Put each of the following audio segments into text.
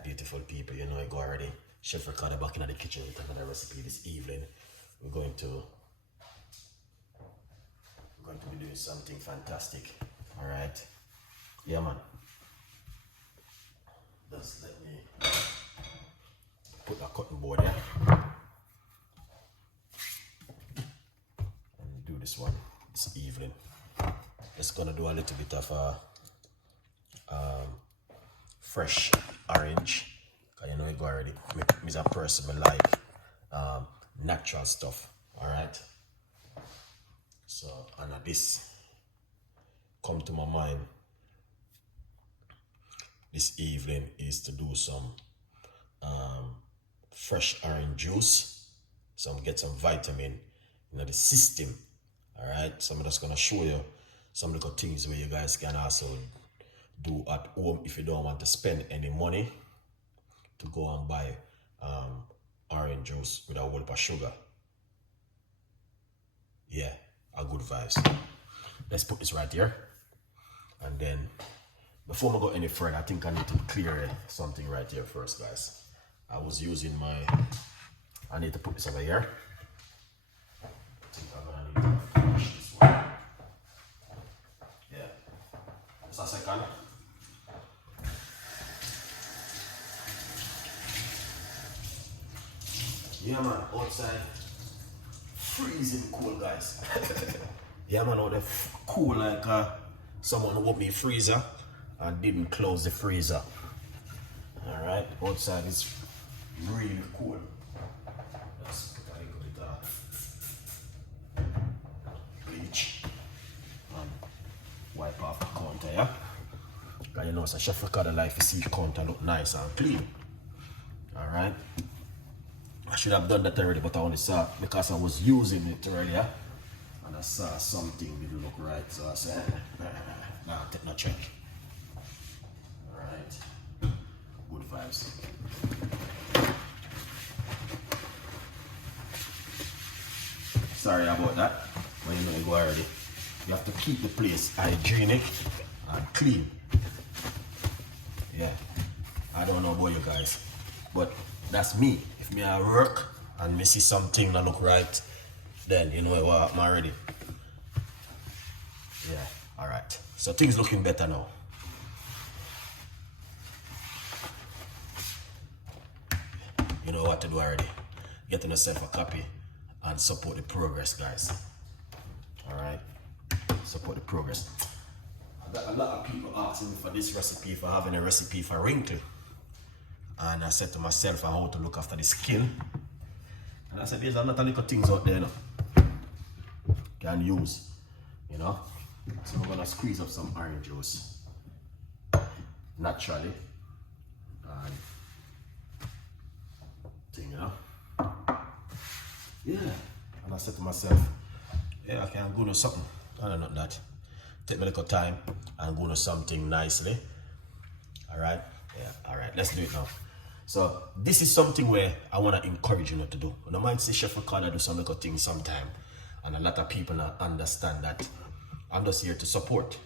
Alright, beautiful people, you know it go already. Chef Ricardo back in the kitchen with another recipe this evening. We're going to be doing something fantastic. Alright. Yeah man. Just let me put a cutting board here. And do this one this evening. Just gonna do a little bit of fresh orange. Cause you know it go already. Me a person me like natural stuff. Alright. So and this come to my mind this evening is to do some fresh orange juice. Get some vitamin in the system. Alright. So I'm just gonna show you some little things where you guys can also do at home if you don't want to spend any money to go and buy orange juice with a whole lot of sugar. Yeah, a good vibes. Let's put this right here. And then before I go any further, I think I need to clear something right here first, guys. I was using I need to put this over here. I think I'm gonna need to finish this one. Yeah, just a second. Yeah man, outside freezing cold, guys. Yeah man, out there cool like someone opened me freezer and didn't close the freezer. Alright, outside is really cool. Let's put a little bit of bleach and wipe off the counter, yeah? Because you know, it's a Chef Ricardo life, you see the counter look nice and clean. Alright. I should have done that already, but I only saw because I was using it earlier and I saw something didn't look right, so I said, nah, take no check. Alright, good vibes. Sorry about that, but you know you go already. You have to keep the place hygienic and clean. Yeah, I don't know about you guys, but that's me. If me I work and me see something that look right, then you know what happened already. Yeah, alright. So things looking better now. You know what to do already. Get yourself a copy and support the progress, guys. Alright? Support the progress. I got a lot of people asking me for this recipe, for having a recipe for wrinkle. And I said to myself how to look after the skin. And I said there's a lot of little things out there now can use, you know. So I'm gonna squeeze up some orange juice naturally. And thing, you know. Yeah. And I said to myself, yeah, I can go to something. I don't know that. Take me a little time and go to something nicely. Alright? Yeah, alright, let's do it now. So this is something where I want to encourage you not to do. And I might say Chef Ricardo do some little things sometime, and a lot of people not understand that I'm just here to support.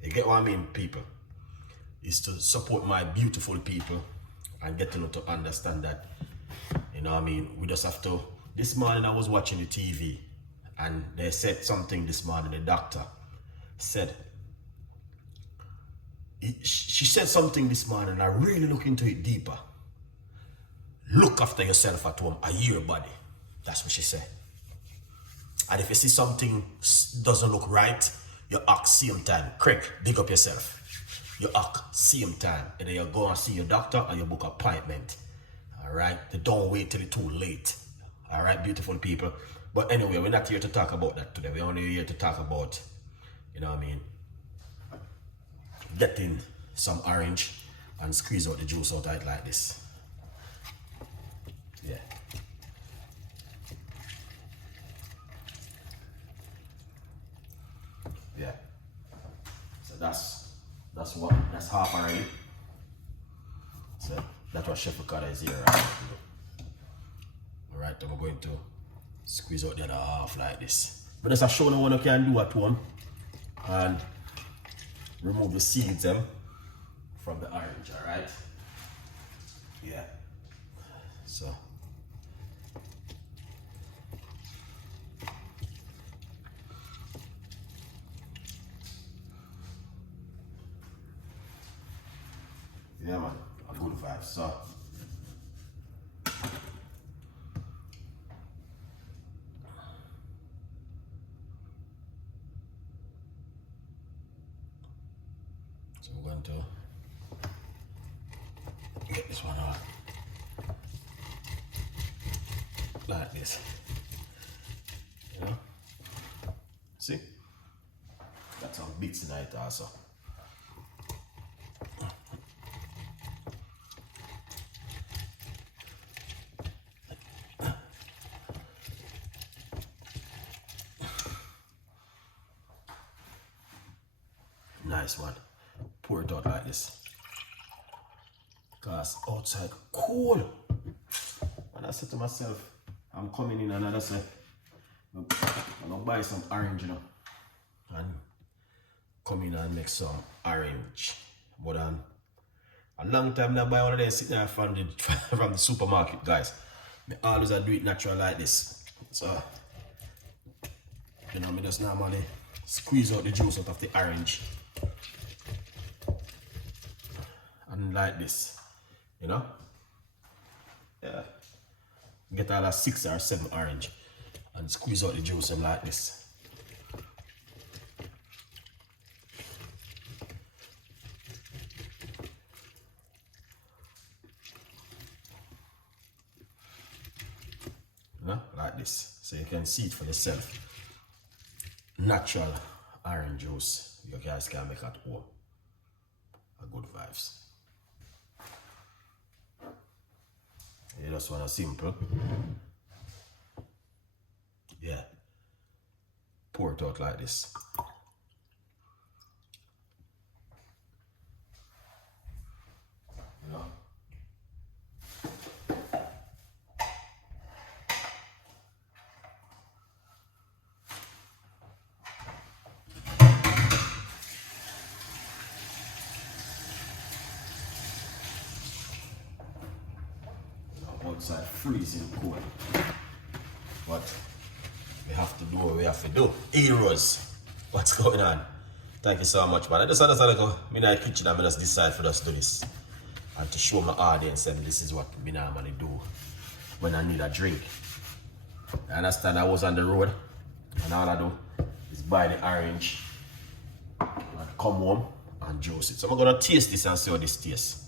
You get what I mean, people? Is to support my beautiful people and get them to understand that, you know what I mean? We just have to. This morning I was watching the TV and they said something this morning. The doctor said, she said something this morning and I really look into it deeper. Look after yourself at home, your body. That's what she said. And if you see something doesn't look right, you act same time. Craig, dig up yourself. You act same time. Either you go and see your doctor or you book an appointment. Alright? Don't wait till it's too late. Alright, beautiful people. But anyway, we're not here to talk about that today. We're only here to talk about, you know what I mean, getting some orange and squeeze out the juice out of it like this. Yeah. Yeah. So that's half already. So that's what Chef Ricardo is here. Alright, I'm going to squeeze out the other half like this. But that's a show no one you can do at home. And remove the seeds them from the orange, alright? Yeah. So. Yeah, man. A good vibe. So. So we're going to get this one out like this. You know? See? Got some bits in it also. Nice one. Pour it out like this. Cause outside cool. And I said to myself, I'm coming in and I said, I'm gonna buy some orange, you know. And come in and make some orange. But a long time I buy one of them sitting there from the supermarket, guys. I always do it natural like this. So, you know, I just normally squeeze out the juice out of the orange. And like this, you know? Yeah. Get all 6 or 7 orange and squeeze out the juice and like this. You know? Like this. So you can see it for yourself. Natural orange juice. You guys can make at home. A good vibes. You just want a simple. Yeah. Pour it out like this. You know? Outside freezing cold, but we have to do what we have to do. Heroes, what's going on? Thank you so much, man. I just understand I'm in the kitchen and I just decide for us to do this and to show my audience that this is what I normally do when I need a drink. I understand I was on the road and all I do is buy the orange and come home and juice it. So I'm gonna taste this and see how this tastes.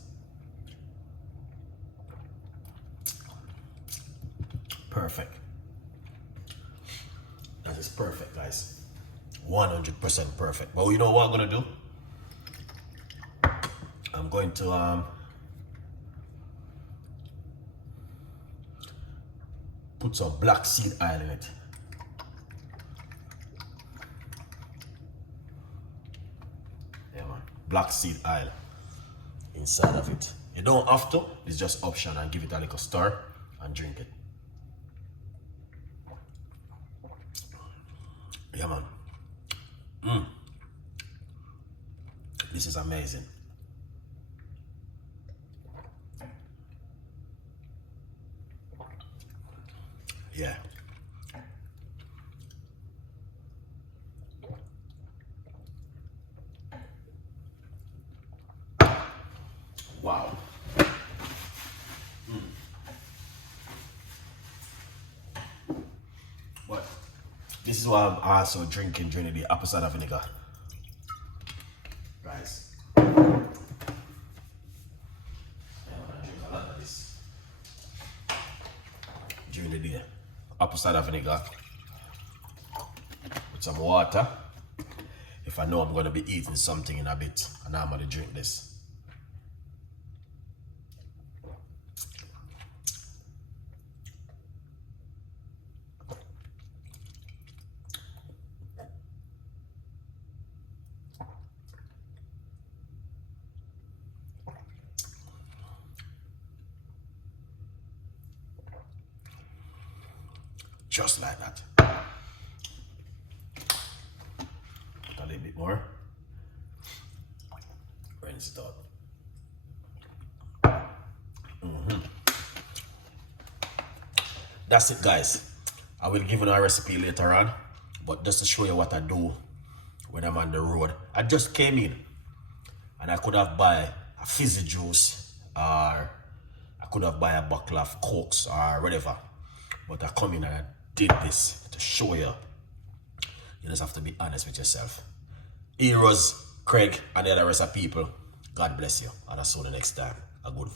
Perfect. That is perfect, guys. 100% perfect. But you know what I'm gonna do? I'm going to put some black seed oil in it. Yeah, man. Black seed oil inside of it. You don't have to. It's just optional. And give it a little stir and drink it. Yeah, man. This is amazing. Yeah. Wow. But this is why I'm also drinking the apple cider vinegar. Guys. Yeah, I'm gonna drink a lot of this during the day. Apple cider vinegar with some water. If I know I'm gonna be eating something in a bit, and I'm gonna drink this. Just like that. A little bit more. Rinse it out. that's it, guys. I will give you a recipe later on, but just to show you what I do when I'm on the road. I just came in and I could have buy a fizzy juice, or I could have buy a bottle of Cokes or whatever, but I come in and I did this to show you. You just have to be honest with yourself. Heroes, Craig, and the other rest of people, God bless you, and I'll see you the next time. A good